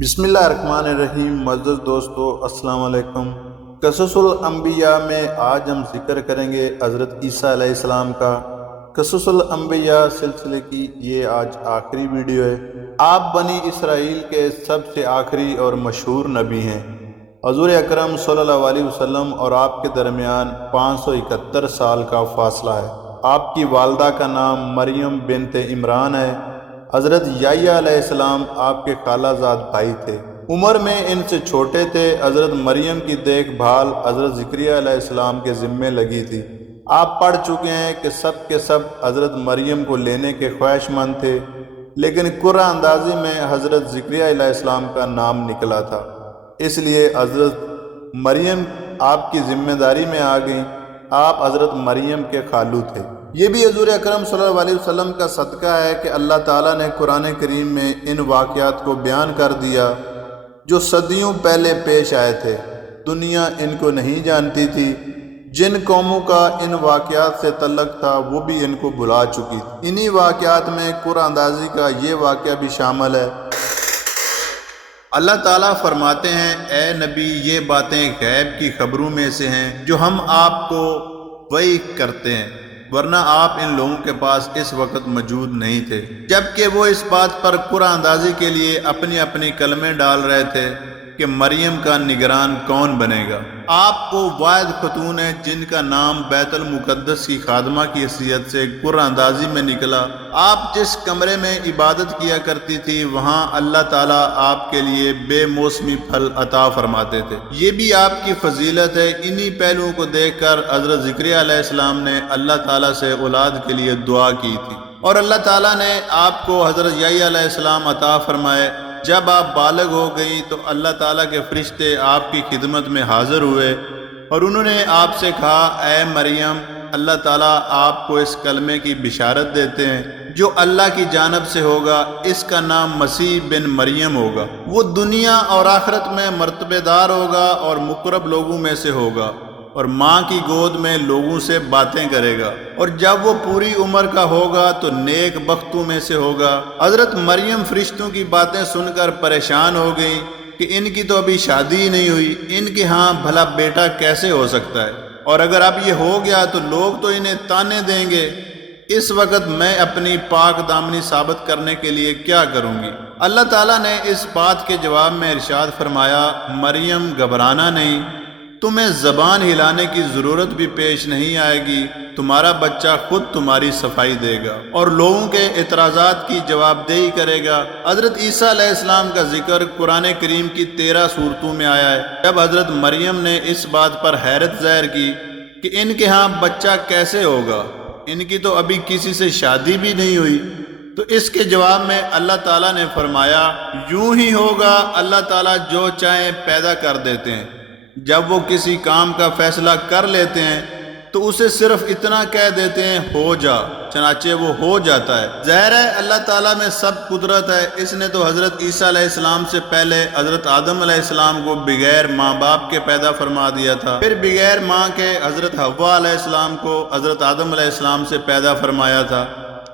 بسم اللہ الرحمن الرحیم۔ معزز دوستو، السلام علیکم۔ قصص الانبیاء میں آج ہم ذکر کریں گے حضرت عیسیٰ علیہ السلام کا۔ قصص الانبیاء سلسلے کی یہ آج آخری ویڈیو ہے۔ آپ بنی اسرائیل کے سب سے آخری اور مشہور نبی ہیں۔ حضور اکرم صلی اللہ علیہ وسلم اور آپ کے درمیان 571 سال کا فاصلہ ہے۔ آپ کی والدہ کا نام مریم بنت عمران ہے۔ حضرت یحییٰ علیہ السلام آپ کے خالہ زاد بھائی تھے، عمر میں ان سے چھوٹے تھے۔ حضرت مریم کی دیکھ بھال حضرت زکریا علیہ السلام کے ذمے لگی تھی۔ آپ پڑھ چکے ہیں کہ سب کے سب حضرت مریم کو لینے کے خواہش مند تھے، لیکن قرعہ اندازی میں حضرت زکریا علیہ السلام کا نام نکلا تھا، اس لیے حضرت مریم آپ کی ذمہ داری میں آ گئیں۔ آپ حضرت مریم کے خالو تھے۔ یہ بھی حضور اکرم صلی اللہ علیہ وسلم کا صدقہ ہے کہ اللہ تعالیٰ نے قرآن کریم میں ان واقعات کو بیان کر دیا جو صدیوں پہلے پیش آئے تھے۔ دنیا ان کو نہیں جانتی تھی۔ جن قوموں کا ان واقعات سے تعلق تھا وہ بھی ان کو بھلا چکی تھی۔ انہی واقعات میں قرآن اندازی کا یہ واقعہ بھی شامل ہے۔ اللہ تعالیٰ فرماتے ہیں، اے نبی، یہ باتیں غیب کی خبروں میں سے ہیں جو ہم آپ کو وحی کرتے ہیں، ورنہ آپ ان لوگوں کے پاس اس وقت موجود نہیں تھے جبکہ وہ اس بات پر قرعہ اندازی کے لیے اپنی اپنی کلمیں ڈال رہے تھے کہ مریم کا نگران کون بنے گا۔ آپ کو واحد خاتون ہے جن کا نام بیت المقدس کی خادمہ کی حیثیت سے قرعہ اندازی میں نکلا۔ آپ جس کمرے میں عبادت کیا کرتی تھی وہاں اللہ تعالیٰ آپ کے لیے بے موسمی پھل عطا فرماتے تھے۔ یہ بھی آپ کی فضیلت ہے۔ انہی پہلوؤں کو دیکھ کر حضرت زکریا علیہ السلام نے اللہ تعالیٰ سے اولاد کے لیے دعا کی تھی، اور اللہ تعالیٰ نے آپ کو حضرت یحییٰ علیہ السلام عطا فرمائے۔ جب آپ بالغ ہو گئی تو اللہ تعالیٰ کے فرشتے آپ کی خدمت میں حاضر ہوئے اور انہوں نے آپ سے کہا، اے مریم، اللہ تعالیٰ آپ کو اس کلمے کی بشارت دیتے ہیں جو اللہ کی جانب سے ہوگا۔ اس کا نام مسیح بن مریم ہوگا۔ وہ دنیا اور آخرت میں مرتبہ دار ہوگا اور مقرب لوگوں میں سے ہوگا، اور ماں کی گود میں لوگوں سے باتیں کرے گا، اور جب وہ پوری عمر کا ہوگا تو نیک بختوں میں سے ہوگا۔ حضرت مریم فرشتوں کی باتیں سن کر پریشان ہو گئی کہ ان کی تو ابھی شادی ہی نہیں ہوئی، ان کے ہاں بھلا بیٹا کیسے ہو سکتا ہے، اور اگر اب یہ ہو گیا تو لوگ تو انہیں تانے دیں گے۔ اس وقت میں اپنی پاک دامنی ثابت کرنے کے لیے کیا کروں گی؟ اللہ تعالیٰ نے اس بات کے جواب میں ارشاد فرمایا، مریم، گھبرانا نہیں، تمہیں زبان ہلانے کی ضرورت بھی پیش نہیں آئے گی۔ تمہارا بچہ خود تمہاری صفائی دے گا اور لوگوں کے اعتراضات کی جواب دہی کرے گا۔ حضرت عیسیٰ علیہ السلام کا ذکر قرآن کریم کی 13 سورتوں میں آیا ہے۔ جب حضرت مریم نے اس بات پر حیرت ظاہر کی کہ ان کے ہاں بچہ کیسے ہوگا، ان کی تو ابھی کسی سے شادی بھی نہیں ہوئی، تو اس کے جواب میں اللہ تعالیٰ نے فرمایا، یوں ہی ہوگا، اللہ تعالیٰ جو چاہیں پیدا کر دیتے ہیں۔ جب وہ کسی کام کا فیصلہ کر لیتے ہیں تو اسے صرف اتنا کہہ دیتے ہیں، ہو جا، چنانچہ وہ ہو جاتا ہے۔ ظاہر ہے اللہ تعالیٰ میں سب قدرت ہے۔ اس نے تو حضرت عیسیٰ علیہ السلام سے پہلے حضرت آدم علیہ السلام کو بغیر ماں باپ کے پیدا فرما دیا تھا، پھر بغیر ماں کے حضرت حوا علیہ السلام کو حضرت آدم علیہ السلام سے پیدا فرمایا تھا،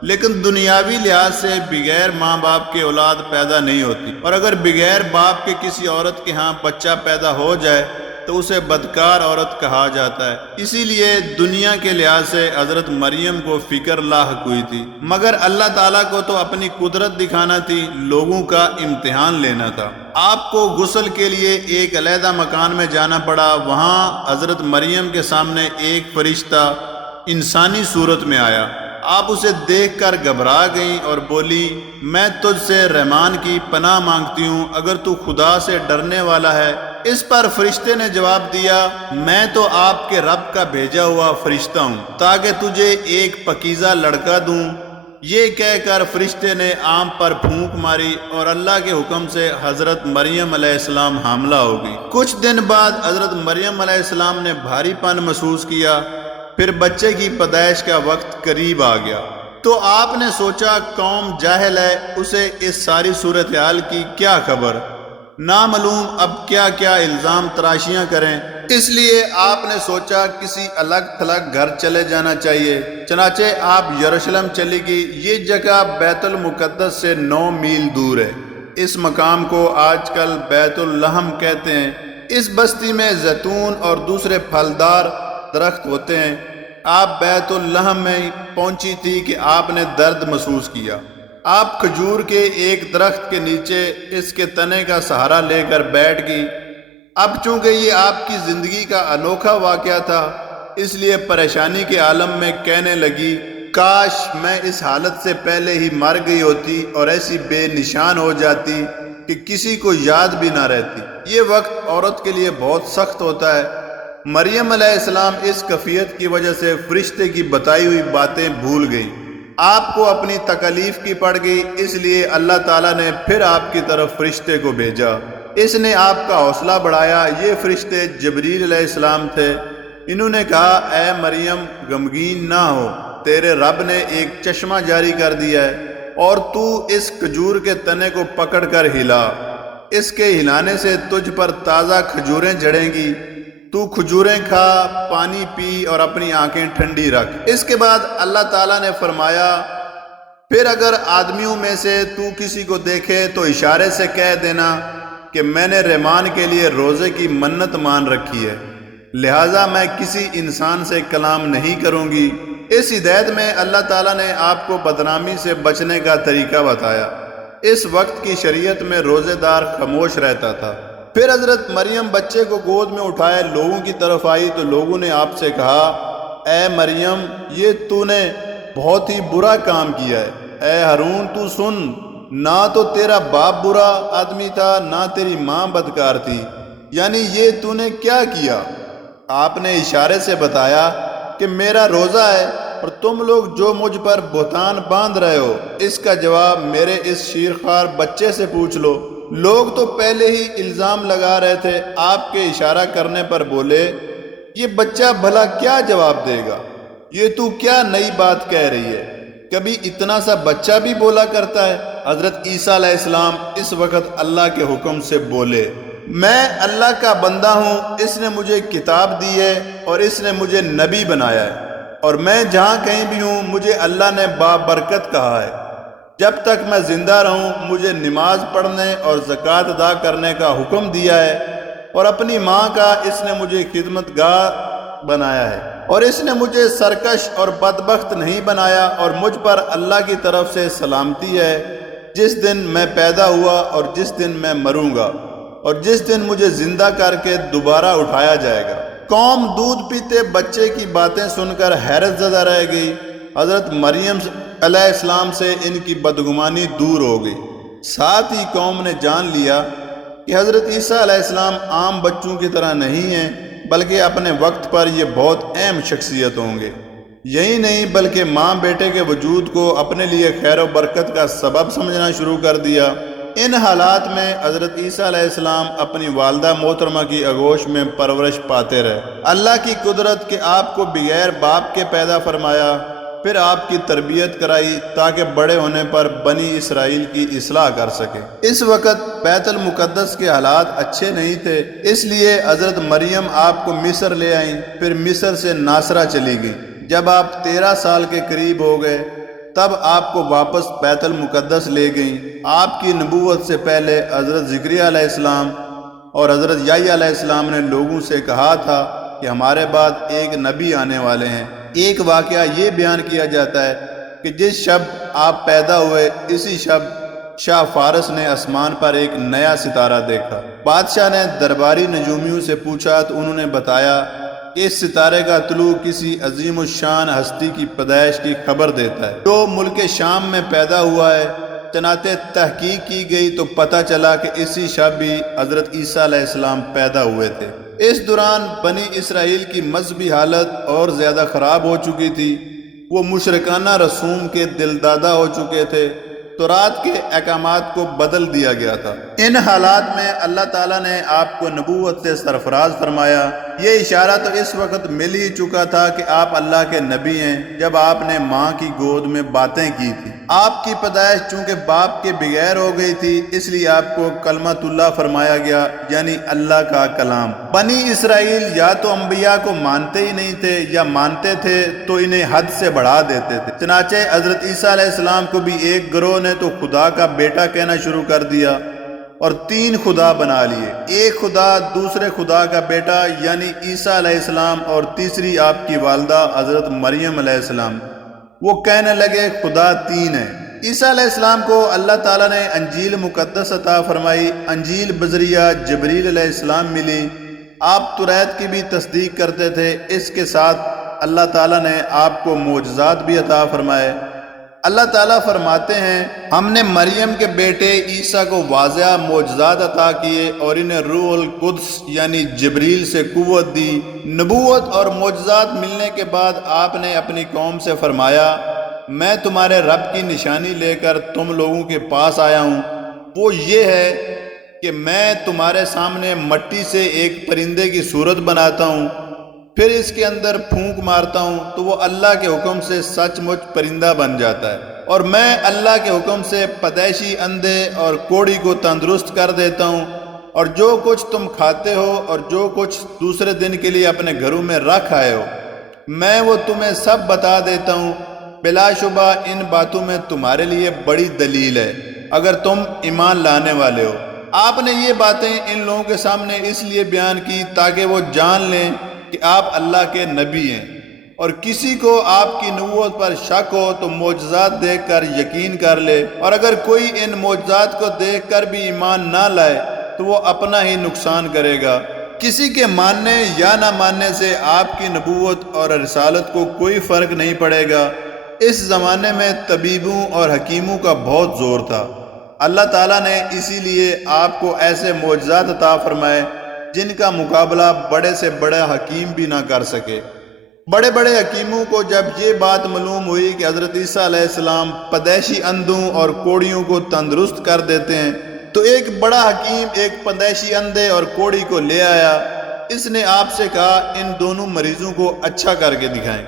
لیکن دنیاوی لحاظ سے بغیر ماں باپ کے اولاد پیدا نہیں ہوتی، اور اگر بغیر باپ کے کسی عورت کے ہاں بچہ پیدا ہو جائے تو اسے بدکار عورت کہا جاتا ہے۔ اسی لیے دنیا کے لحاظ سے حضرت مریم کو فکر لاحق ہوئی تھی، مگر اللہ تعالیٰ کو تو اپنی قدرت دکھانا تھی، لوگوں کا امتحان لینا تھا۔ آپ کو غسل کے لیے ایک علیحدہ مکان میں جانا پڑا۔ وہاں حضرت مریم کے سامنے ایک فرشتہ انسانی صورت میں آیا۔ آپ اسے دیکھ کر گھبرا گئیں اور بولی، میں تجھ سے رحمان کی پناہ مانگتی ہوں، اگر تو خدا سے ڈرنے والا ہے۔ اس پر فرشتے نے جواب دیا، میں تو آپ کے رب کا بھیجا ہوا فرشتہ ہوں تاکہ تجھے ایک پاکیزہ لڑکا دوں۔ یہ کہہ کر فرشتے نے آم پر پھونک ماری اور اللہ کے حکم سے حضرت مریم علیہ السلام حاملہ ہو گئی۔ کچھ دن بعد حضرت مریم علیہ السلام نے بھاری پن محسوس کیا، پھر بچے کی پیدائش کا وقت قریب آ گیا تو آپ نے سوچا قوم جاہل ہے، اسے اس ساری صورتحال کی کیا خبر، نامعلوم اب کیا کیا الزام تراشیاں کریں۔ اس لیے آپ نے سوچا کسی الگ تھلگ گھر چلے جانا چاہیے، چنانچہ آپ یروشلم چلی گئی۔ یہ جگہ بیت المقدس سے 9 میل دور ہے۔ اس مقام کو آج کل بیت اللحم کہتے ہیں۔ اس بستی میں زیتون اور دوسرے پھلدار درخت ہوتے ہیں۔ آپ بیت اللحم میں پہنچی تھی کہ آپ نے درد محسوس کیا۔ آپ کھجور کے ایک درخت کے نیچے اس کے تنے کا سہارا لے کر بیٹھ گئی۔ اب چونکہ یہ آپ کی زندگی کا انوکھا واقعہ تھا، اس لیے پریشانی کے عالم میں کہنے لگی، کاش میں اس حالت سے پہلے ہی مر گئی ہوتی اور ایسی بے نشان ہو جاتی کہ کسی کو یاد بھی نہ رہتی۔ یہ وقت عورت کے لیے بہت سخت ہوتا ہے۔ مریم علیہ السلام اس کیفیت کی وجہ سے فرشتے کی بتائی ہوئی باتیں بھول گئی۔ آپ کو اپنی تکلیف کی پڑ گئی، اس لیے اللہ تعالیٰ نے پھر آپ کی طرف فرشتے کو بھیجا۔ اس نے آپ کا حوصلہ بڑھایا۔ یہ فرشتے جبریل علیہ السلام تھے۔ انہوں نے کہا، اے مریم غمگین نہ ہو، تیرے رب نے ایک چشمہ جاری کر دیا ہے اور تو اس کھجور کے تنے کو پکڑ کر ہلا۔ اس کے ہلانے سے تجھ پر تازہ کھجوریں جڑیں گی۔ تو کھجوریں کھا، پانی پی اور اپنی آنکھیں ٹھنڈی رکھ۔ اس کے بعد اللہ تعالیٰ نے فرمایا، پھر اگر آدمیوں میں سے تو کسی کو دیکھے تو اشارے سے کہہ دینا کہ میں نے رحمان کے لیے روزے کی منت مان رکھی ہے، لہٰذا میں کسی انسان سے کلام نہیں کروں گی۔ اس ہدایت میں اللہ تعالیٰ نے آپ کو بدنامی سے بچنے کا طریقہ بتایا۔ اس وقت کی شریعت میں روزے دار خاموش رہتا تھا۔ پھر حضرت مریم بچے کو گود میں اٹھائے لوگوں کی طرف آئی تو لوگوں نے آپ سے کہا، اے مریم، یہ تو نے بہت ہی برا کام کیا ہے۔ اے ہارون، تو سن، نہ تو تیرا باپ برا آدمی تھا، نہ تیری ماں بدکار تھی، یعنی یہ تو نے کیا کیا؟ آپ نے اشارے سے بتایا کہ میرا روزہ ہے اور تم لوگ جو مجھ پر بہتان باندھ رہے ہو، اس کا جواب میرے اس شیرخوار بچے سے پوچھ لو۔ لوگ تو پہلے ہی الزام لگا رہے تھے، آپ کے اشارہ کرنے پر بولے، یہ بچہ بھلا کیا جواب دے گا؟ یہ تو کیا نئی بات کہہ رہی ہے؟ کبھی اتنا سا بچہ بھی بولا کرتا ہے؟ حضرت عیسیٰ علیہ السلام اس وقت اللہ کے حکم سے بولے، میں اللہ کا بندہ ہوں، اس نے مجھے کتاب دی ہے اور اس نے مجھے نبی بنایا ہے، اور میں جہاں کہیں بھی ہوں مجھے اللہ نے بابرکت کہا ہے۔ جب تک میں زندہ رہوں مجھے نماز پڑھنے اور زکوٰۃ ادا کرنے کا حکم دیا ہے، اور اپنی ماں کا اس نے مجھے خدمت گار بنایا ہے، اور اس نے مجھے سرکش اور بدبخت نہیں بنایا، اور مجھ پر اللہ کی طرف سے سلامتی ہے جس دن میں پیدا ہوا اور جس دن میں مروں گا اور جس دن مجھے زندہ کر کے دوبارہ اٹھایا جائے گا۔ قوم دودھ پیتے بچے کی باتیں سن کر حیرت زدہ رہ گئی۔ حضرت مریم علیہ السلام سے ان کی بدگمانی دور ہو گئی۔ ساتھ ہی قوم نے جان لیا کہ حضرت عیسیٰ علیہ السلام عام بچوں کی طرح نہیں ہیں، بلکہ اپنے وقت پر یہ بہت اہم شخصیت ہوں گے۔ یہی نہیں بلکہ ماں بیٹے کے وجود کو اپنے لیے خیر و برکت کا سبب سمجھنا شروع کر دیا۔ ان حالات میں حضرت عیسیٰ علیہ السلام اپنی والدہ محترمہ کی آغوش میں پرورش پاتے رہے۔ اللہ کی قدرت کہ آپ کو بغیر باپ کے پیدا فرمایا، پھر آپ کی تربیت کرائی تاکہ بڑے ہونے پر بنی اسرائیل کی اصلاح کر سکے۔ اس وقت بیت المقدس کے حالات اچھے نہیں تھے، اس لیے حضرت مریم آپ کو مصر لے آئیں، پھر مصر سے ناصرہ چلی گئی۔ جب آپ 13 سال کے قریب ہو گئے تب آپ کو واپس بیت المقدس لے گئیں۔ آپ کی نبوت سے پہلے حضرت زکریہ علیہ السلام اور حضرت یحییٰ علیہ السلام نے لوگوں سے کہا تھا کہ ہمارے بعد ایک نبی آنے والے ہیں۔ ایک واقعہ یہ بیان کیا جاتا ہے کہ جس شب آپ پیدا ہوئے اسی شب شاہ فارس نے آسمان پر ایک نیا ستارہ دیکھا۔ بادشاہ نے درباری نجومیوں سے پوچھا تو انہوں نے بتایا کہ اس ستارے کا طلوع کسی عظیم الشان ہستی کی پیدائش کی خبر دیتا ہے جو ملک شام میں پیدا ہوا ہے۔ چنانچہ تحقیق کی گئی تو پتہ چلا کہ اسی شب ہی حضرت عیسیٰ علیہ السلام پیدا ہوئے تھے۔ اس دوران بنی اسرائیل کی مذہبی حالت اور زیادہ خراب ہو چکی تھی۔ وہ مشرکانہ رسوم کے دلدادہ ہو چکے تھے، تورات کے احکامات کو بدل دیا گیا تھا۔ ان حالات میں اللہ تعالیٰ نے آپ کو نبوت سے سرفراز فرمایا۔ یہ اشارہ تو اس وقت مل ہی چکا تھا کہ آپ اللہ کے نبی ہیں جب آپ نے ماں کی گود میں باتیں کی تھی۔ آپ کی پیدائش چونکہ باپ کے بغیر ہو گئی تھی، اس لیے آپ کو کلمۃ اللہ فرمایا گیا، یعنی اللہ کا کلام۔ بنی اسرائیل یا تو انبیاء کو مانتے ہی نہیں تھے یا مانتے تھے تو انہیں حد سے بڑھا دیتے تھے۔ چنانچہ حضرت عیسیٰ علیہ السلام کو بھی ایک گروہ نے تو خدا کا بیٹا کہنا شروع کر دیا، اور تین خدا بنا لیے، ایک خدا دوسرے خدا کا بیٹا یعنی عیسیٰ علیہ السلام اور تیسری آپ کی والدہ حضرت مریم علیہ السلام۔ وہ کہنے لگے خدا تین ہے۔ عیسیٰ علیہ السلام کو اللہ تعالیٰ نے انجیل مقدس عطا فرمائی، انجیل بذریعہ جبریل علیہ السلام ملی۔ آپ توریت کی بھی تصدیق کرتے تھے، اس کے ساتھ اللہ تعالیٰ نے آپ کو معجزات بھی عطا فرمائے۔ اللہ تعالیٰ فرماتے ہیں ہم نے مریم کے بیٹے عیسیٰ کو واضح معجزات عطا کیے اور انہیں روح القدس یعنی جبریل سے قوت دی۔ نبوت اور معجزات ملنے کے بعد آپ نے اپنی قوم سے فرمایا میں تمہارے رب کی نشانی لے کر تم لوگوں کے پاس آیا ہوں، وہ یہ ہے کہ میں تمہارے سامنے مٹی سے ایک پرندے کی صورت بناتا ہوں، پھر اس کے اندر پھونک مارتا ہوں تو وہ اللہ کے حکم سے سچ مچ پرندہ بن جاتا ہے، اور میں اللہ کے حکم سے پیدائشی اندھے اور کوڑی کو تندرست کر دیتا ہوں، اور جو کچھ تم کھاتے ہو اور جو کچھ دوسرے دن کے لیے اپنے گھروں میں رکھ آئے ہو میں وہ تمہیں سب بتا دیتا ہوں۔ بلا شبہ ان باتوں میں تمہارے لیے بڑی دلیل ہے اگر تم ایمان لانے والے ہو۔ آپ نے یہ باتیں ان لوگوں کے سامنے اس لیے بیان کی تاکہ وہ جان لیں کہ آپ اللہ کے نبی ہیں، اور کسی کو آپ کی نبوت پر شک ہو تو معجزات دیکھ کر یقین کر لے، اور اگر کوئی ان معجزات کو دیکھ کر بھی ایمان نہ لائے تو وہ اپنا ہی نقصان کرے گا۔ کسی کے ماننے یا نہ ماننے سے آپ کی نبوت اور رسالت کو کوئی فرق نہیں پڑے گا۔ اس زمانے میں طبیبوں اور حکیموں کا بہت زور تھا، اللہ تعالیٰ نے اسی لیے آپ کو ایسے معجزات عطا فرمائے جن کا مقابلہ بڑے سے بڑا حکیم بھی نہ کر سکے۔ بڑے بڑے حکیموں کو جب یہ بات معلوم ہوئی کہ حضرت عیسیٰ علیہ السلام پیدائشی اندھوں اور کوڑیوں کو تندرست کر دیتے ہیں تو ایک بڑا حکیم ایک پیدائشی اندھے اور کوڑی کو لے آیا۔ اس نے آپ سے کہا ان دونوں مریضوں کو اچھا کر کے دکھائیں۔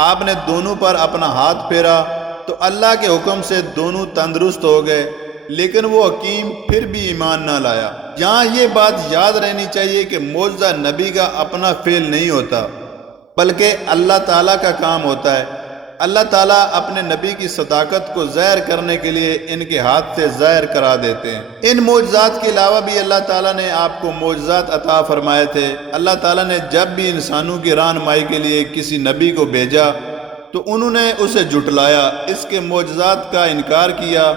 آپ نے دونوں پر اپنا ہاتھ پھیرا تو اللہ کے حکم سے دونوں تندرست ہو گئے، لیکن وہ حکیم پھر بھی ایمان نہ لایا۔ یہاں یہ بات یاد رہنی چاہیے کہ معجزہ نبی کا اپنا فعل نہیں ہوتا بلکہ اللہ تعالیٰ کا کام ہوتا ہے۔ اللہ تعالیٰ اپنے نبی کی صداقت کو ظاہر کرنے کے لیے ان کے ہاتھ سے ظاہر کرا دیتے ہیں۔ ان معجزات کے علاوہ بھی اللہ تعالیٰ نے آپ کو معجزات عطا فرمائے تھے۔ اللہ تعالیٰ نے جب بھی انسانوں کی رہنمائی کے لیے کسی نبی کو بھیجا تو انہوں نے اسے جھٹلایا، اس کے معجزات کا انکار کیا۔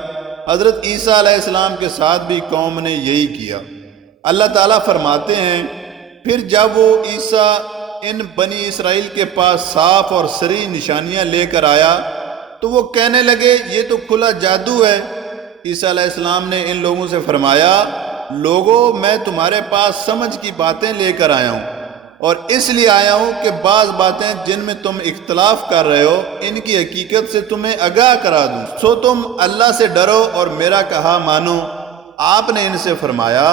حضرت عیسیٰ علیہ السلام کے ساتھ بھی قوم نے یہی کیا۔ اللہ تعالیٰ فرماتے ہیں پھر جب وہ عیسیٰ ان بنی اسرائیل کے پاس صاف اور صریح نشانیاں لے کر آیا تو وہ کہنے لگے یہ تو کھلا جادو ہے۔ عیسیٰ علیہ السلام نے ان لوگوں سے فرمایا لوگو میں تمہارے پاس سمجھ کی باتیں لے کر آیا ہوں، اور اس لیے آیا ہوں کہ بعض باتیں جن میں تم اختلاف کر رہے ہو ان کی حقیقت سے تمہیں آگاہ کرا دوں، سو تم اللہ سے ڈرو اور میرا کہا مانو۔ آپ نے ان سے فرمایا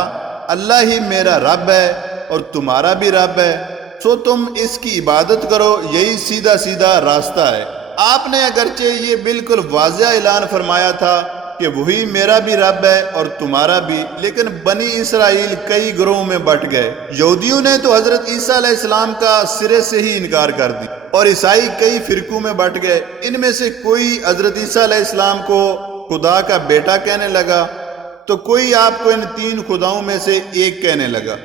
اللہ ہی میرا رب ہے اور تمہارا بھی رب ہے، سو تم اس کی عبادت کرو، یہی سیدھا سیدھا راستہ ہے۔ آپ نے اگرچہ یہ بالکل واضح اعلان فرمایا تھا کہ وہی میرا بھی رب ہے اور تمہارا بھی، لیکن بنی اسرائیل کئی گروہوں میں بٹ گئے۔ یہودیوں نے تو حضرت عیسیٰ علیہ السلام کا سرے سے ہی انکار کر دی، اور عیسائی کئی فرقوں میں بٹ گئے۔ ان میں سے کوئی حضرت عیسیٰ علیہ السلام کو خدا کا بیٹا کہنے لگا تو کوئی آپ کو ان تین خداؤں میں سے ایک کہنے لگا۔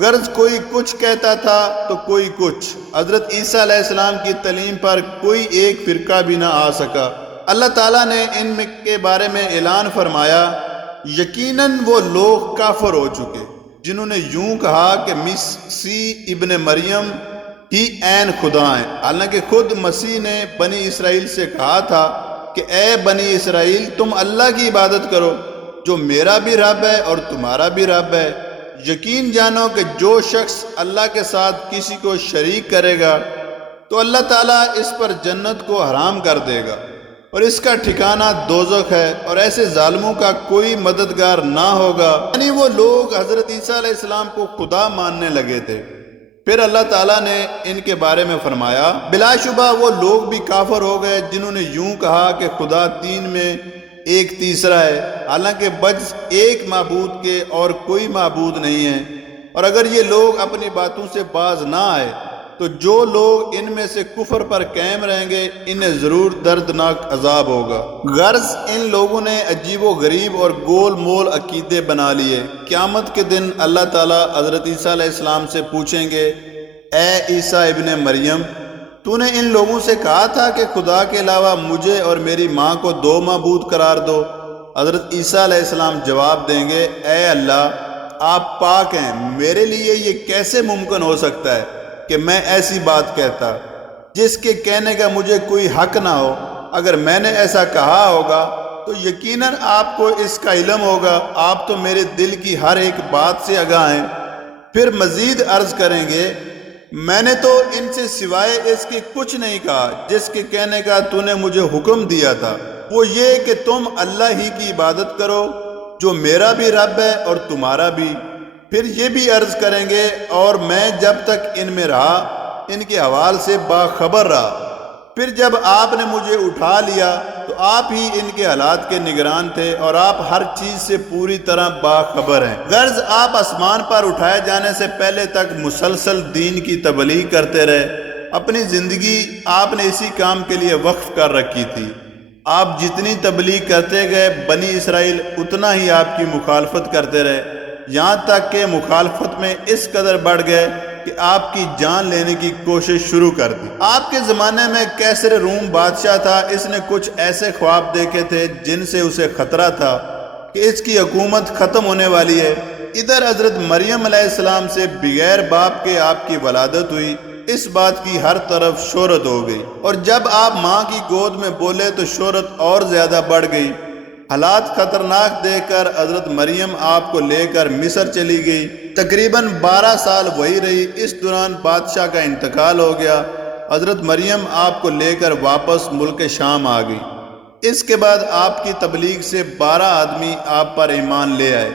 غرض کوئی کچھ کہتا تھا تو کوئی کچھ۔ حضرت عیسیٰ علیہ السلام کی تعلیم پر کوئی ایک فرقہ بھی نہ آ سکا۔ اللہ تعالیٰ نے ان کے بارے میں اعلان فرمایا یقیناً وہ لوگ کافر ہو چکے جنہوں نے یوں کہا کہ مسیح ابن مریم ہی عین خدا ہیں، حالانکہ خود مسیح نے بنی اسرائیل سے کہا تھا کہ اے بنی اسرائیل تم اللہ کی عبادت کرو جو میرا بھی رب ہے اور تمہارا بھی رب ہے۔ یقین جانو کہ جو شخص اللہ کے ساتھ کسی کو شریک کرے گا تو اللہ تعالیٰ اس پر جنت کو حرام کر دے گا اور اس کا ٹھکانہ دوزخ ہے، اور ایسے ظالموں کا کوئی مددگار نہ ہوگا۔ یعنی وہ لوگ حضرت عیسیٰ علیہ السلام کو خدا ماننے لگے تھے۔ پھر اللہ تعالیٰ نے ان کے بارے میں فرمایا بلا شبہ وہ لوگ بھی کافر ہو گئے جنہوں نے یوں کہا کہ خدا تین میں ایک تیسرا ہے، حالانکہ بجز ایک معبود کے اور کوئی معبود نہیں ہے۔ اور اگر یہ لوگ اپنی باتوں سے باز نہ آئے تو جو لوگ ان میں سے کفر پر قائم رہیں گے انہیں ضرور دردناک عذاب ہوگا۔ غرض ان لوگوں نے عجیب و غریب اور گول مول عقیدے بنا لیے۔ قیامت کے دن اللہ تعالیٰ حضرت عیسیٰ علیہ السلام سے پوچھیں گے، اے عیسیٰ ابن مریم، تو نے ان لوگوں سے کہا تھا کہ خدا کے علاوہ مجھے اور میری ماں کو دو معبود قرار دو۔ حضرت عیسیٰ علیہ السلام جواب دیں گے، اے اللہ، آپ پاک ہیں، میرے لیے یہ کیسے ممکن ہو سکتا ہے کہ میں ایسی بات کہتا جس کے کہنے کا مجھے کوئی حق نہ ہو۔ اگر میں نے ایسا کہا ہوگا تو یقیناً آپ کو اس کا علم ہوگا، آپ تو میرے دل کی ہر ایک بات سے آگاہ ہیں۔ پھر مزید عرض کریں گے، میں نے تو ان سے سوائے اس کے کچھ نہیں کہا جس کے کہنے کا تو نے مجھے حکم دیا تھا، وہ یہ کہ تم اللہ ہی کی عبادت کرو جو میرا بھی رب ہے اور تمہارا بھی۔ پھر یہ بھی عرض کریں گے، اور میں جب تک ان میں رہا ان کے احوال سے باخبر رہا۔ پھر جب آپ نے مجھے اٹھا لیا تو آپ ہی ان کے حالات کے نگران تھے اور آپ ہر چیز سے پوری طرح باخبر ہیں۔ غرض آپ آسمان پر اٹھائے جانے سے پہلے تک مسلسل دین کی تبلیغ کرتے رہے۔ اپنی زندگی آپ نے اسی کام کے لیے وقف کر رکھی تھی۔ آپ جتنی تبلیغ کرتے گئے بنی اسرائیل اتنا ہی آپ کی مخالفت کرتے رہے، یہاں تک کہ مخالفت میں اس قدر بڑھ گئے کہ آپ کی جان لینے کی کوشش شروع کر دی۔ آپ کے زمانے میں کیسر روم بادشاہ تھا، اس نے کچھ ایسے خواب دیکھے تھے جن سے اسے خطرہ تھا کہ اس کی حکومت ختم ہونے والی ہے۔ ادھر حضرت مریم علیہ السلام سے بغیر باپ کے آپ کی ولادت ہوئی، اس بات کی ہر طرف شہرت ہو گئی، اور جب آپ ماں کی گود میں بولے تو شہرت اور زیادہ بڑھ گئی۔ حالات خطرناک دیکھ کر حضرت مریم آپ کو لے کر مصر چلی گئی۔ تقریباً 12 سال وہی رہی۔ اس دوران بادشاہ کا انتقال ہو گیا۔ حضرت مریم آپ کو لے کر واپس ملک شام آ گئی۔ اس کے بعد آپ کی تبلیغ سے 12 آدمی آپ پر ایمان لے آئے۔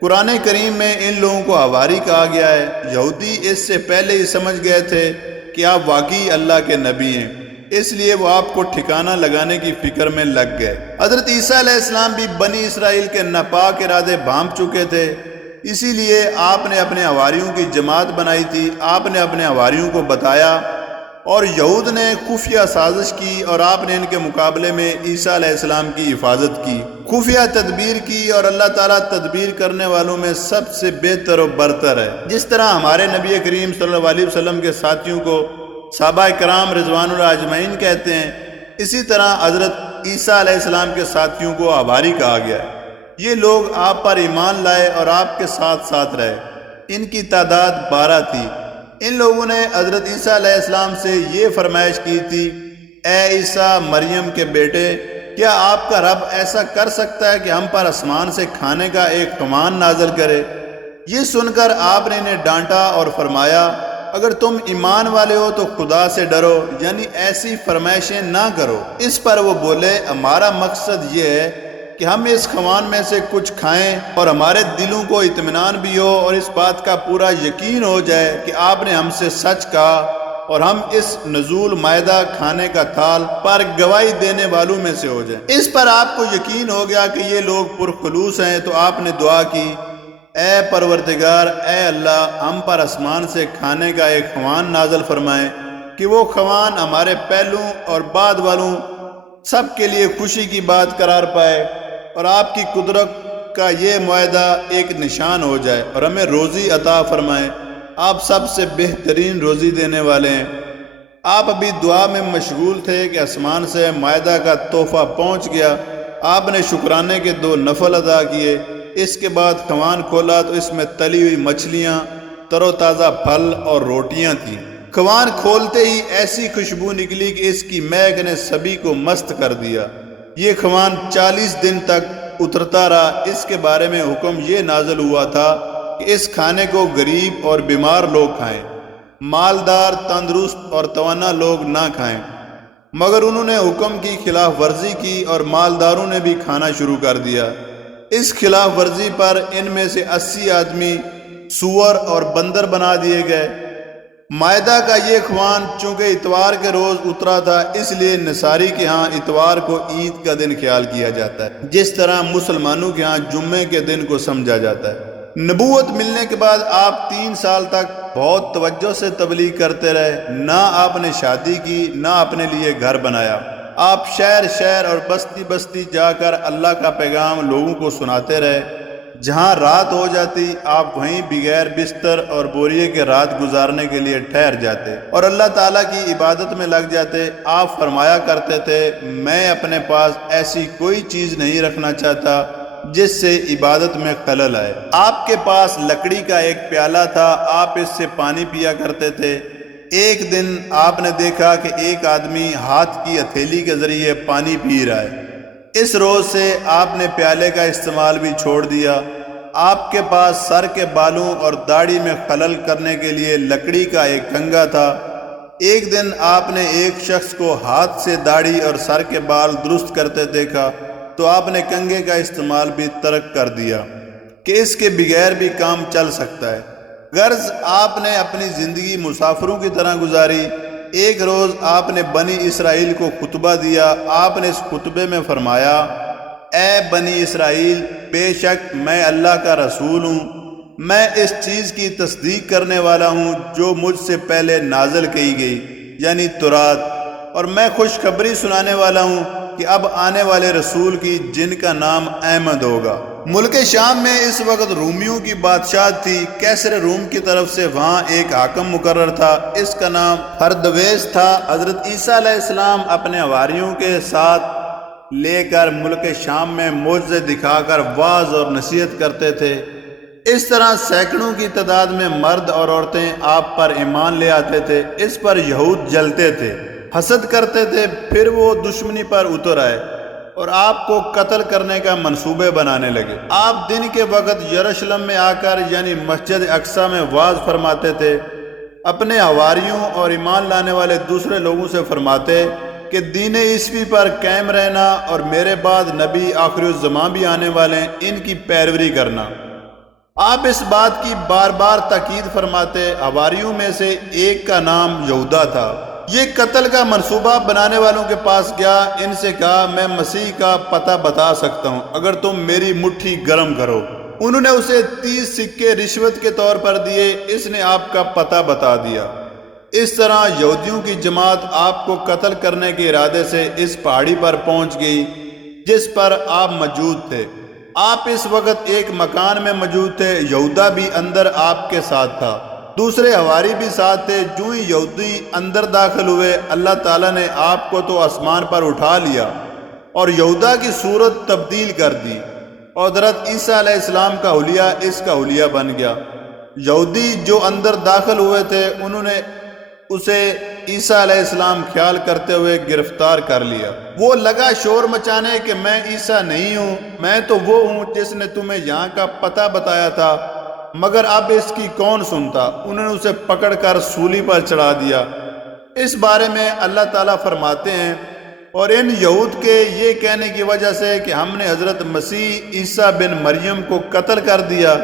قرآن کریم میں ان لوگوں کو حواری کہا گیا ہے۔ یہودی اس سے پہلے ہی سمجھ گئے تھے کہ آپ واقعی اللہ کے نبی ہیں، اس لیے وہ آپ کو ٹھکانہ لگانے کی فکر میں لگ گئے۔ حضرت عیسیٰ علیہ السلام بھی بنی اسرائیل کے ناپاک ارادے بھانپ چکے تھے، اسی لیے آپ نے اپنے حواریوں کی جماعت بنائی تھی۔ آپ نے اپنے حواریوں کو بتایا اور یہود نے خفیہ سازش کی اور آپ نے ان کے مقابلے میں عیسیٰ علیہ السلام کی حفاظت کی، خفیہ تدبیر کی، اور اللہ تعالیٰ تدبیر کرنے والوں میں سب سے بہتر و برتر ہے۔ جس طرح ہمارے نبی کریم صلی اللہ علیہ وسلم کے ساتھیوں کو صحابہ کرام رضوان اللہ اجمعین کہتے ہیں، اسی طرح حضرت عیسیٰ علیہ السلام کے ساتھیوں کو حواری کہا گیا ہے۔ یہ لوگ آپ پر ایمان لائے اور آپ کے ساتھ ساتھ رہے۔ ان کی تعداد 12 تھی۔ ان لوگوں نے حضرت عیسیٰ علیہ السلام سے یہ فرمائش کی تھی، اے عیسیٰ مریم کے بیٹے، کیا آپ کا رب ایسا کر سکتا ہے کہ ہم پر آسمان سے کھانے کا ایک کمان نازل کرے؟ یہ سن کر آپ نے انہیں ڈانٹا اور فرمایا، اگر تم ایمان والے ہو تو خدا سے ڈرو، یعنی ایسی فرمائشیں نہ کرو۔ اس پر وہ بولے، ہمارا مقصد یہ ہے کہ ہم اس خوان میں سے کچھ کھائیں اور ہمارے دلوں کو اطمینان بھی ہو اور اس بات کا پورا یقین ہو جائے کہ آپ نے ہم سے سچ کہا، اور ہم اس نزول مائدہ کھانے کا تھال پر گواہی دینے والوں میں سے ہو جائیں۔ اس پر آپ کو یقین ہو گیا کہ یہ لوگ پرخلوص ہیں، تو آپ نے دعا کی، اے پروردگار، اے اللہ، ہم پر آسمان سے کھانے کا ایک خوان نازل فرمائیں کہ وہ خوان ہمارے پہلوں اور بعد والوں سب کے لیے خوشی کی بات قرار پائے، اور آپ کی قدرت کا یہ معاہدہ ایک نشان ہو جائے، اور ہمیں روزی عطا فرمائے۔ آپ سب سے بہترین روزی دینے والے ہیں۔ آپ ابھی دعا میں مشغول تھے کہ آسمان سے معاہدہ کا تحفہ پہنچ گیا۔ آپ نے شکرانے کے 2 نفل ادا کیے۔ اس کے بعد خوان کھولا تو اس میں تلی ہوئی مچھلیاں، تر و تازہ پھل اور روٹیاں تھیں۔ خوان کھولتے ہی ایسی خوشبو نکلی کہ اس کی مہک نے سبھی کو مست کر دیا۔ یہ خوان 40 دن تک اترتا رہا۔ اس کے بارے میں حکم یہ نازل ہوا تھا کہ اس کھانے کو غریب اور بیمار لوگ کھائیں، مالدار، تندرست اور توانا لوگ نہ کھائیں، مگر انہوں نے حکم کی خلاف ورزی کی اور مالداروں نے بھی کھانا شروع کر دیا۔ اس خلاف ورزی پر ان میں سے 80 آدمی سور اور بندر بنا دیے گئے۔ مائدہ کا یہ خوان چونکہ اتوار کے روز اترا تھا، اس لیے نصاری کے ہاں اتوار کو عید کا دن خیال کیا جاتا ہے، جس طرح مسلمانوں کے ہاں جمعے کے دن کو سمجھا جاتا ہے۔ نبوت ملنے کے بعد آپ 3 سال تک بہت توجہ سے تبلیغ کرتے رہے، نہ آپ نے شادی کی نہ اپنے لیے گھر بنایا۔ آپ شہر شہر اور بستی بستی جا کر اللہ کا پیغام لوگوں کو سناتے رہے۔ جہاں رات ہو جاتی آپ وہیں بغیر بستر اور بوریے کے رات گزارنے کے لیے ٹھہر جاتے اور اللہ تعالیٰ کی عبادت میں لگ جاتے۔ آپ فرمایا کرتے تھے، میں اپنے پاس ایسی کوئی چیز نہیں رکھنا چاہتا جس سے عبادت میں خلل آئے۔ آپ کے پاس لکڑی کا ایک پیالہ تھا، آپ اس سے پانی پیا کرتے تھے۔ ایک دن آپ نے دیکھا کہ ایک آدمی ہاتھ کی ہتھیلی کے ذریعے پانی پی رہا ہے۔ اس روز سے آپ نے پیالے کا استعمال بھی چھوڑ دیا۔ آپ کے پاس سر کے بالوں اور داڑھی میں خلل کرنے کے لیے لکڑی کا ایک کنگا تھا۔ ایک دن آپ نے ایک شخص کو ہاتھ سے داڑھی اور سر کے بال درست کرتے دیکھا تو آپ نے کنگے کا استعمال بھی ترک کر دیا کہ اس کے بغیر بھی کام چل سکتا ہے۔ غرض آپ نے اپنی زندگی مسافروں کی طرح گزاری۔ ایک روز آپ نے بنی اسرائیل کو خطبہ دیا۔ آپ نے اس خطبے میں فرمایا، اے بنی اسرائیل، بے شک میں اللہ کا رسول ہوں، میں اس چیز کی تصدیق کرنے والا ہوں جو مجھ سے پہلے نازل کی گئی یعنی تورات، اور میں خوشخبری سنانے والا ہوں کہ اب آنے والے رسول کی جن کا نام احمد ہوگا۔ ملک شام میں اس وقت رومیوں کی بادشاہت تھی۔ کیسر روم کی طرف سے وہاں ایک حاکم مقرر تھا، اس کا نام ہردویس تھا۔ حضرت عیسیٰ علیہ السلام اپنے حواریوں کے ساتھ لے کر ملک شام میں معجزے دکھا کر وعظ اور نصیحت کرتے تھے۔ اس طرح سینکڑوں کی تعداد میں مرد اور عورتیں آپ پر ایمان لے آتے تھے۔ اس پر یہود جلتے تھے، حسد کرتے تھے، پھر وہ دشمنی پر اتر آئے اور آپ کو قتل کرنے کا منصوبے بنانے لگے۔ آپ دن کے وقت یروشلم میں آ کر یعنی مسجد اقصی میں وعظ فرماتے تھے۔ اپنے حواریوں اور ایمان لانے والے دوسرے لوگوں سے فرماتے کہ دین عیسوی پر قائم رہنا اور میرے بعد نبی آخر الزمان بھی آنے والے ہیں، ان کی پیروی کرنا۔ آپ اس بات کی بار بار تاکید فرماتے۔ حواریوں میں سے ایک کا نام یہودا تھا۔ یہ قتل کا منصوبہ بنانے والوں کے پاس گیا، ان سے کہا، میں مسیح کا پتہ بتا سکتا ہوں اگر تم میری مٹھی گرم کرو۔ انہوں نے اسے 30 سکے رشوت کے طور پر دیے، اس نے آپ کا پتہ بتا دیا۔ اس طرح یہودیوں کی جماعت آپ کو قتل کرنے کے ارادے سے اس پہاڑی پر پہنچ گئی جس پر آپ موجود تھے۔ آپ اس وقت ایک مکان میں موجود تھے، یہودا بھی اندر آپ کے ساتھ تھا، دوسرے حواری بھی ساتھ تھے۔ جو ہی یہودی اندر داخل ہوئے، اللہ تعالیٰ نے آپ کو تو آسمان پر اٹھا لیا اور یہودا کی صورت تبدیل کر دی، اور حضرت عیسیٰ علیہ السلام کا حلیہ اس کا حلیہ بن گیا۔ یہودی جو اندر داخل ہوئے تھے انہوں نے اسے عیسیٰ علیہ السلام خیال کرتے ہوئے گرفتار کر لیا۔ وہ لگا شور مچانے کہ میں عیسیٰ نہیں ہوں، میں تو وہ ہوں جس نے تمہیں یہاں کا پتہ بتایا تھا، مگر اب اس کی کون سنتا۔ انہوں نے اسے پکڑ کر سولی پر چڑھا دیا۔ اس بارے میں اللہ تعالیٰ فرماتے ہیں، اور ان یہود کے یہ کہنے کی وجہ سے کہ ہم نے حضرت مسیح عیسیٰ بن مریم کو قتل کر دیا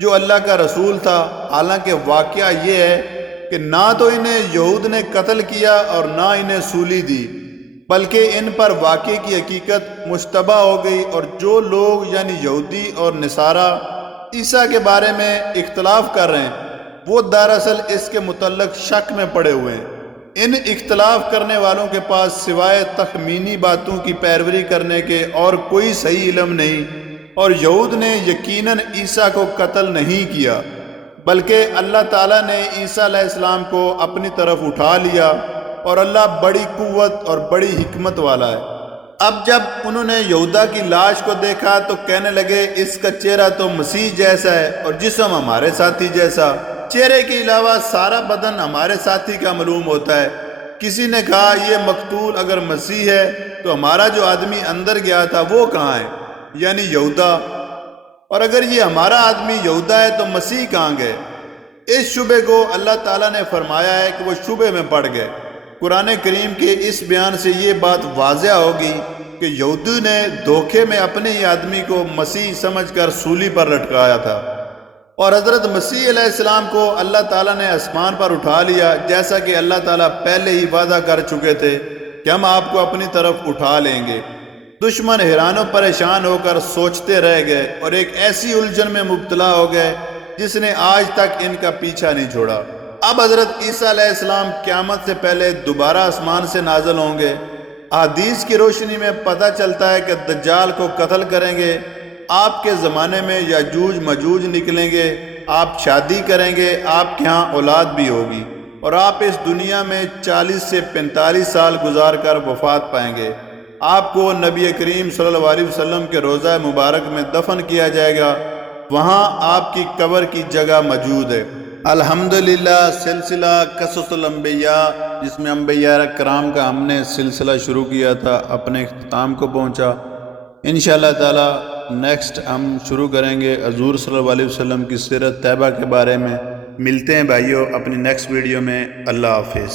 جو اللہ کا رسول تھا، حالانکہ واقعہ یہ ہے کہ نہ تو انہیں یہود نے قتل کیا اور نہ انہیں سولی دی، بلکہ ان پر واقعے کی حقیقت مشتبہ ہو گئی، اور جو لوگ یعنی یہودی اور نصارہ عیسیٰ کے بارے میں اختلاف کر رہے ہیں وہ دراصل اس کے متعلق شک میں پڑے ہوئے ہیں۔ ان اختلاف کرنے والوں کے پاس سوائے تخمینی باتوں کی پیروی کرنے کے اور کوئی صحیح علم نہیں، اور یہود نے یقیناً عیسیٰ کو قتل نہیں کیا، بلکہ اللہ تعالیٰ نے عیسیٰ علیہ السلام کو اپنی طرف اٹھا لیا، اور اللہ بڑی قوت اور بڑی حکمت والا ہے۔ اب جب انہوں نے یہودا کی لاش کو دیکھا تو کہنے لگے، اس کا چہرہ تو مسیح جیسا ہے اور جسم ہمارے ساتھی جیسا، چہرے کے علاوہ سارا بدن ہمارے ساتھی کا معلوم ہوتا ہے۔ کسی نے کہا، یہ مقتول اگر مسیح ہے تو ہمارا جو آدمی اندر گیا تھا وہ کہاں ہے، یعنی یہودا، اور اگر یہ ہمارا آدمی یہودا ہے تو مسیح کہاں گئے؟ اس شبے کو اللہ تعالیٰ نے فرمایا ہے کہ وہ شبے میں پڑ گئے۔ قرآن کریم کے اس بیان سے یہ بات واضح ہوگی کہ یہودی نے دھوکے میں اپنے ہی آدمی کو مسیح سمجھ کر سولی پر لٹکایا تھا، اور حضرت مسیح علیہ السلام کو اللہ تعالیٰ نے آسمان پر اٹھا لیا، جیسا کہ اللہ تعالیٰ پہلے ہی وعدہ کر چکے تھے کہ ہم آپ کو اپنی طرف اٹھا لیں گے۔ دشمن حیران و پریشان ہو کر سوچتے رہ گئے اور ایک ایسی الجھن میں مبتلا ہو گئے جس نے آج تک ان کا پیچھا نہیں چھوڑا۔ اب حضرت عیسیٰ علیہ السلام قیامت سے پہلے دوبارہ آسمان سے نازل ہوں گے۔ احادیث کی روشنی میں پتہ چلتا ہے کہ دجال کو قتل کریں گے۔ آپ کے زمانے میں یاجوج مجوج نکلیں گے، آپ شادی کریں گے، آپ کے ہاں اولاد بھی ہوگی اور آپ اس دنیا میں 40 سے 45 سال گزار کر وفات پائیں گے۔ آپ کو نبی کریم صلی اللہ علیہ وسلم کے روضہ مبارک میں دفن کیا جائے گا، وہاں آپ کی قبر کی جگہ موجود ہے۔ الحمدللہ سلسلہ قصص الانبیاء، جس میں انبیاء کرام کا ہم نے سلسلہ شروع کیا تھا، اپنے اختتام کو پہنچا۔ انشاءاللہ تعالی نیکسٹ ہم شروع کریں گے حضور صلی اللہ علیہ وسلم کی سیرت طیبہ کے بارے میں۔ ملتے ہیں بھائیوں اپنی نیکسٹ ویڈیو میں۔ اللہ حافظ۔